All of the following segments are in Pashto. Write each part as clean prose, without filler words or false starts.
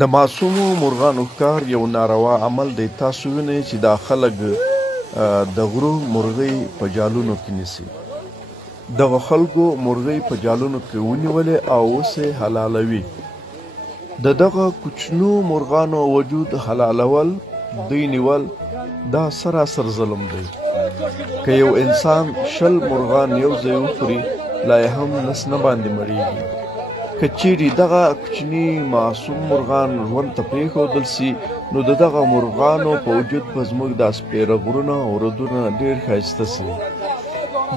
د معصومو مرغانو ښکار یو ناروا عمل دی. تاسو وینئ چې دا خلک د غرو مرغۍ په جالونو کې نیسي. دغه خلکو مرغۍ په جالونو کې ونیولې او اوس یې حلالوي. د دغه کوچنو مرغانو وجود حلالول، دوی نیول، دا سراسر ظلم دی. که یو انسان 20 مرغان یو ځای وخوري، لا یې هم نس نه باندې مړېږي. که چیرې دغه کوچني معصوم مرغان ژوند ته پرېښودل سي، نو د دغه مرغانو په وجود به زموږ دا سپېره غرونه او ردونه ډېر ښایسته سي.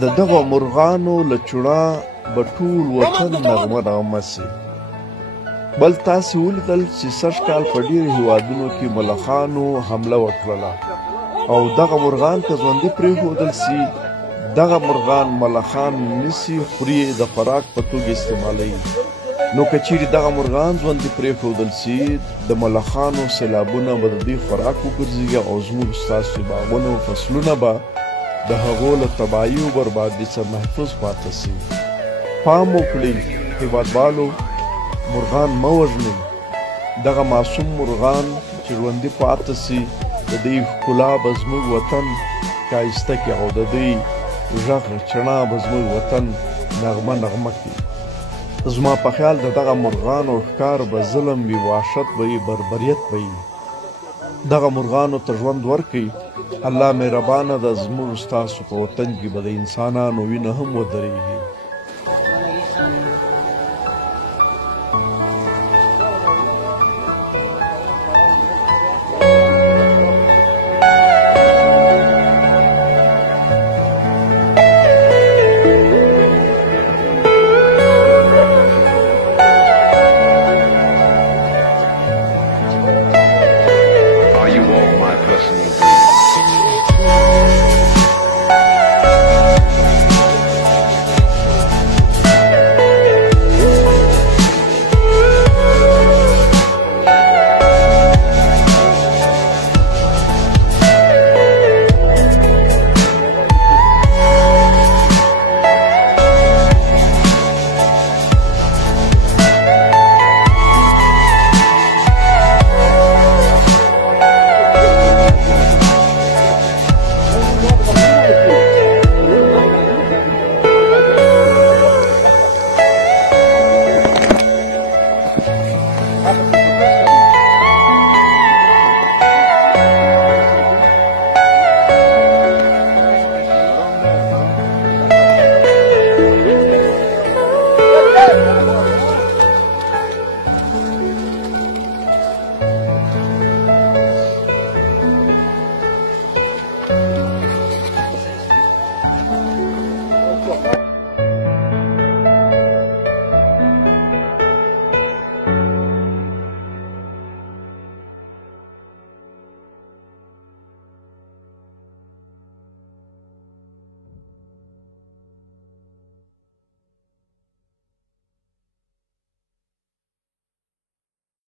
د دغه مرغانو له چوڼا به ټول وطن نغمه نغمه سي. بل تاسې ولیدل چې سږ کال په ډېرو هېوادونو کې ملخانو حمله وکړله او دغه مرغان که ژوندي پرېښودل سي، دغه مرغان ملخان نیسي، خوري، د خوراک په توګه استعمالوي. نو که چیرې دغه مرغان ژوندي پرېښودل سي، د ملخانو سیلابونه به د دوی خوراک وګرځېږي او زموږ ستاسو باغونه او فصلونه به د هغو له تباهي او بربادۍ څخه محفوظ پاتې سي. پام وکړئ هېوادوالو، مرغان مه وژنئ. دغه معصوم مرغان چې ژوندي پاتې سي، د دوی ښکلا به زموږ وطن ښایسته کړي او د دوی غږ چڼا به زموږ وطن نغمه نغمه کړي. زما په خیال د دغه مرغانو ښکار به ظلم وي، وحشت به وي، بربریت به وي. دغه مرغانو ته ژوند ورکړئ. الله مهربانه ده، زموږ ستاسو په وطن کې به د انسانانو وینه هم ودرېږي.